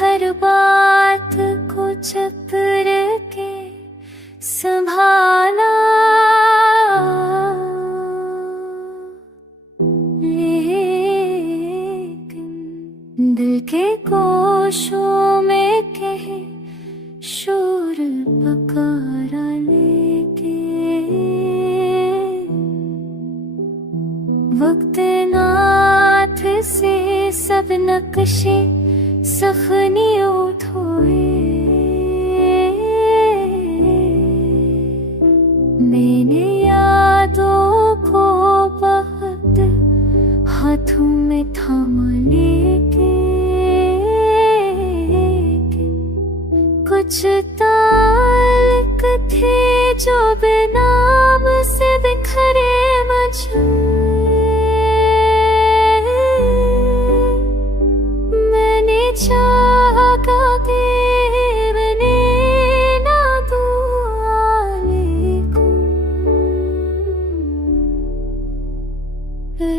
हर बात को चपर के संभाला, लेकिन दिल के कोशों में कहे शोर पकारा लेके वक्त नाथ से सब नक्शे सफनियों धोए। मैंने यादों को बहुत हाथों में थामा लेके कुछ ताल्लुक थे जो बेनाम से बिखरे मुझे। मैंने चाहा के मैंने ना दुआ लेकुम,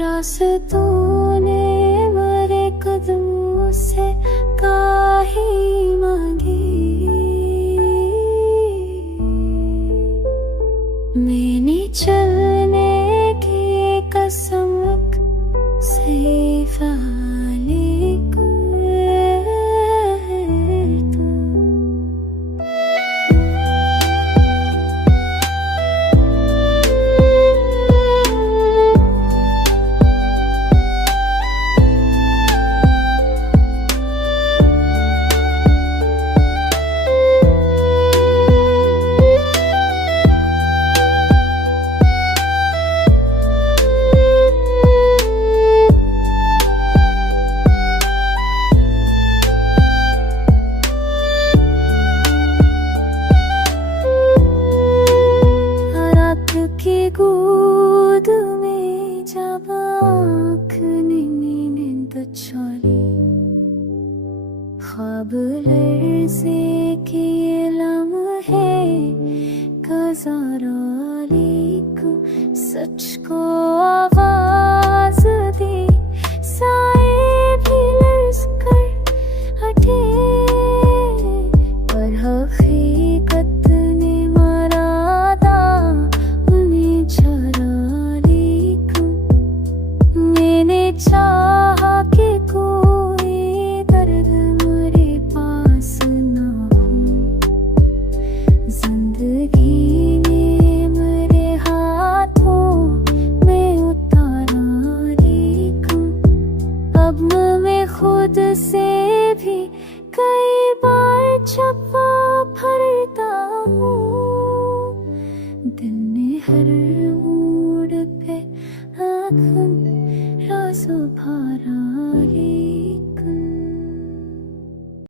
रास्तों ने मरे कदमों से काही मांगी। मैंने चलने की कसम से वाले को गोद में जब आँख ने नींद चली, ख्वाब लर्ज़े किए लम्हे गुज़ारा लेकिन सच को आवाज़ दी। साए भी लर्ज़ कर हटे पर हकीकत ने मरा दा उन्हें जरा लेकिन। मैंने चाहा कि कोई दर्द मेरे पास ना हो, जिंदगी ने मेरे हाथों में उतारा लेकिन। अब मैं खुद से भी कई बार छपा भरता हूँ, दिल ने हर मोड़ पे आँख राज़ भरा ले।